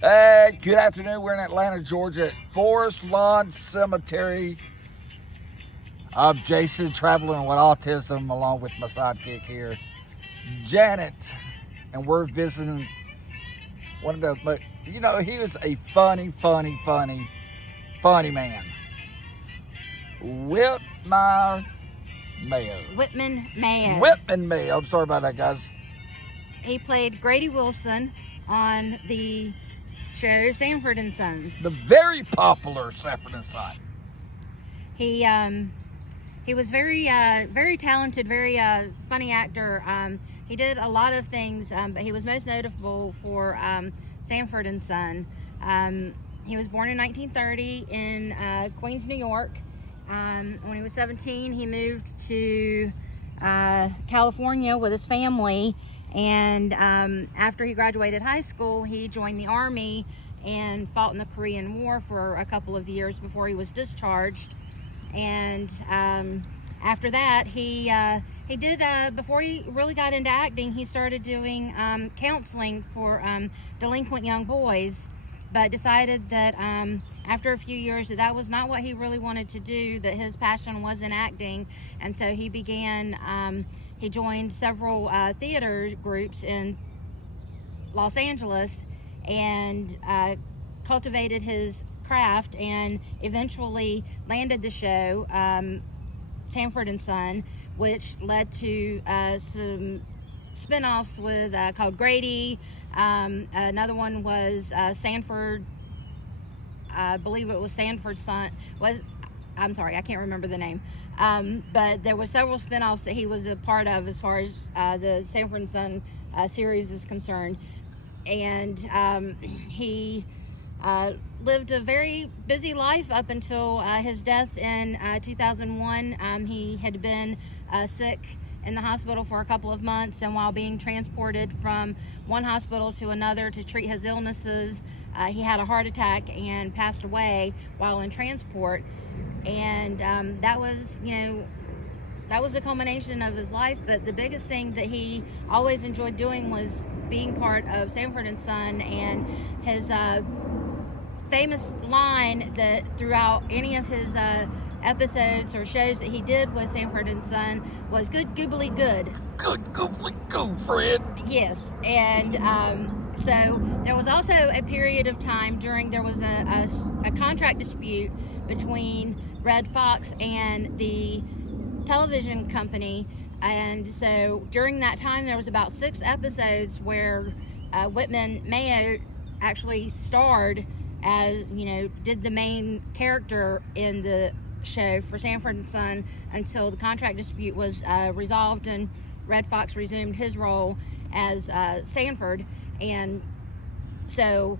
Good afternoon. We're in Atlanta, Georgia at Forest Lawn Cemetery. I'm Jason, traveling with autism, along with my sidekick here, Janet. And we're visiting one of the, but he was a funny man. Whitman Mayo. Whitman Mayo. Whitman Mayo. I'm sorry about that, guys. He played Grady Wilson on the show Sanford Sons. The very popular Sanford Son. He was very talented, very funny actor. He did a lot of things, but he was most notable for Sanford Son. He was born in 1930 in Queens, New York. When he was 17, he moved to California with his family. And after he graduated high school, he joined the Army and fought in the Korean War for a couple of years before he was discharged. And after that, he did, before he really got into acting, he started doing counseling for delinquent young boys, but decided that after a few years that was not what he really wanted to do, that his passion was in acting. And so he began, he joined several theater groups in Los Angeles and cultivated his craft, and eventually landed the show Sanford Son, which led to some spin-offs with called Grady. Another one was Sanford, I believe it was Sanford Son. I'm sorry, I can't remember the name. But there were several spin-offs that he was a part of as far as the Sanford Son series is concerned. And he lived a very busy life up until his death in 2001. He had been sick in the hospital for a couple of months, and while being transported from one hospital to another to treat his illnesses, he had a heart attack and passed away while in transport. And that was the culmination of his life. But the biggest thing that he always enjoyed doing was being part of Sanford Son, and his famous line that throughout any of his episodes or shows that he did with Sanford Son was "good goobly good." Good goobly goo, Fred. Yes, and so there was also a period of time there was a contract dispute between Red Fox and the television company, and so during that time there was about 6 episodes where Whitman Mayo actually starred as, did the main character in the show for Sanford Son until the contract dispute was resolved and Red Fox resumed his role as Sanford. And so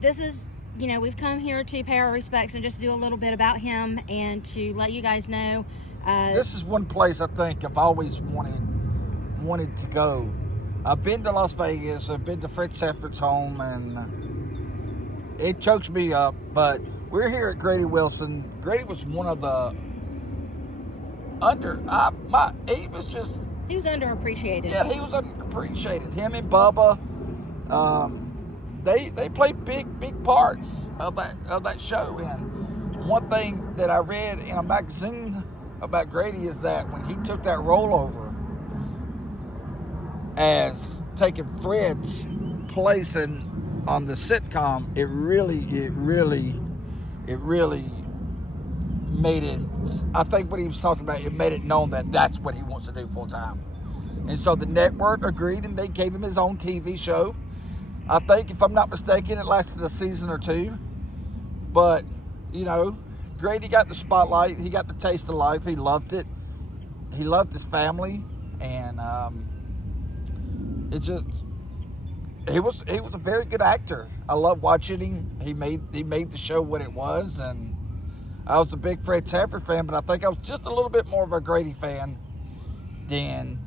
this is, we've come here to pay our respects and just do a little bit about him and to let you guys know. This is one place I think I've always wanted to go. I've been to Las Vegas, I've been to Fred Sanford's home, and it chokes me up, but we're here at Grady Wilson. Grady was one of the he was underappreciated. Yeah, he was underappreciated. Him and Bubba, they played big parts of that show. And one thing that I read in a magazine about Grady is that when he took that role over as taking Fred's place on the sitcom, it really made it, I think what he was talking about, it made it known that that's what he wants to do full time. And so the network agreed, and they gave him his own TV show. I think, if I'm not mistaken, it lasted a season or 2. But, Grady got the spotlight. He got the taste of life. He loved it. He loved his family. And he was a very good actor. I love watching him. He made the show what it was. And I was a big Fred Sanford fan, but I think I was just a little bit more of a Grady fan than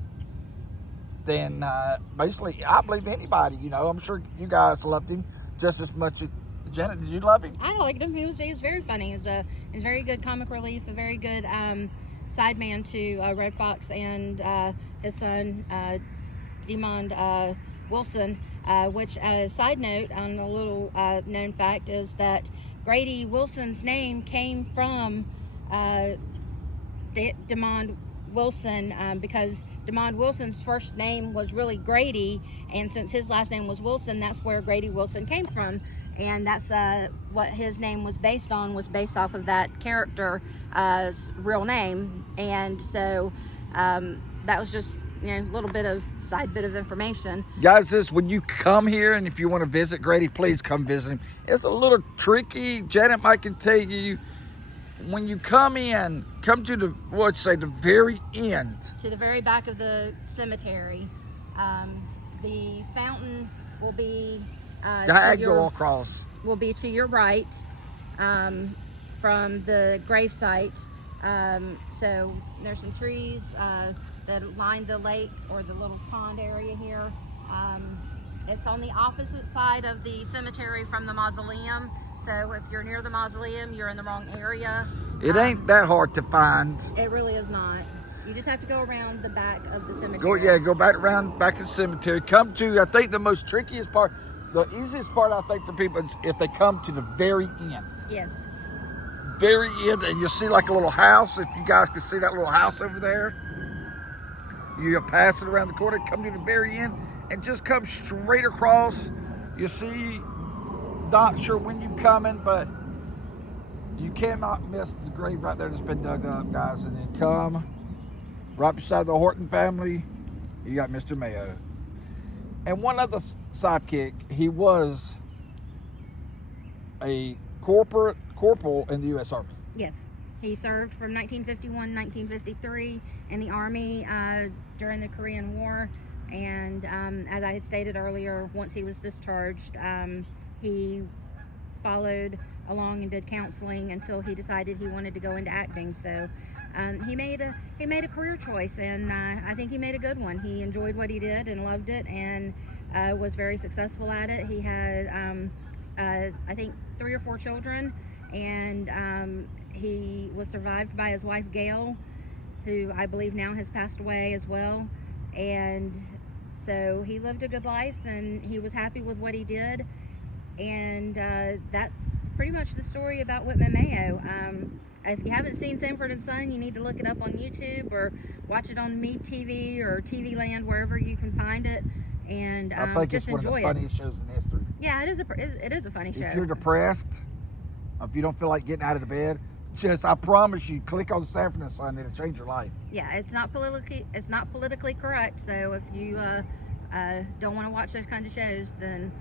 basically, I believe, anybody. I'm sure you guys loved him just as much. Janet, did you love him? I liked him. He was very funny. He's very good comic relief, a very good sideman to Red Fox and his son, Demond Wilson. which, a side note on a little known fact, is that Grady Wilson's name came from DeMond Wilson, because DeMond Wilson's first name was really Grady, and since his last name was Wilson, that's where Grady Wilson came from, and that's what his name was based off of that character's real name. And so that was just, a little bit of side bit of information. Guys, this, when you come here and if you want to visit Grady, please come visit him. It's a little tricky. Janet might can tell you, when you come in, come to the very end. To the very back of the cemetery. The fountain will be diagonal across. Will be to your right from the gravesite. So there's some trees that line the lake or the little pond area here. It's on the opposite side of the cemetery from the mausoleum. So if you're near the mausoleum, you're in the wrong area. It ain't that hard to find. It really is not. You just have to go around the back of the cemetery. Go back around back of the cemetery. Come to, I think the most trickiest part, the easiest part I think for people is if they come to the very end. Yes. Very end, and you'll see like a little house. If you guys can see that little house over there, you pass it around the corner, come to the very end, and just come straight across. You'll see, not sure when you're coming, but you cannot miss the grave right there that's been dug up, guys. And then come right beside the Horton family, you got Mr. Mayo. And one other sidekick, he was a corporal in the U.S. Army. Yes. He served from 1951 1953 in the Army during the Korean War. And as I had stated earlier, once he was discharged, he followed along and did counseling until he decided he wanted to go into acting. So he made a career choice, and I think he made a good one. He enjoyed what he did and loved it, and was very successful at it. He had I think 3 or 4 children, and he was survived by his wife Gail, who I believe now has passed away as well. And so he lived a good life, and he was happy with what he did. And that's pretty much the story about Whitman Mayo. If you haven't seen Sanford Son, you need to look it up on YouTube or watch it on Me TV or TV Land, wherever you can find it. And I think just it's one of the funniest shows in history. Yeah, it is a funny show. If you're depressed, if you don't feel like getting out of the bed, I promise you, click on Sanford Son, it'll change your life. Yeah, it's not politically correct. So if you don't want to watch those kinds of shows, then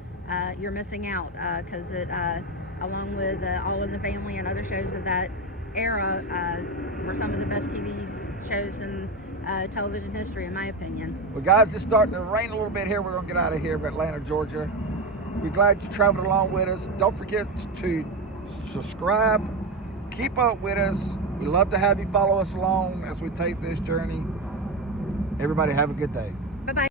you're missing out, because it, along with All in the Family and other shows of that era, were some of the best TV shows in television history, in my opinion. Well, guys, it's starting to rain a little bit here. We're going to get out of here of Atlanta, Georgia. We're glad you traveled along with us. Don't forget to subscribe. Keep up with us. We love to have you follow us along as we take this journey. Everybody have a good day.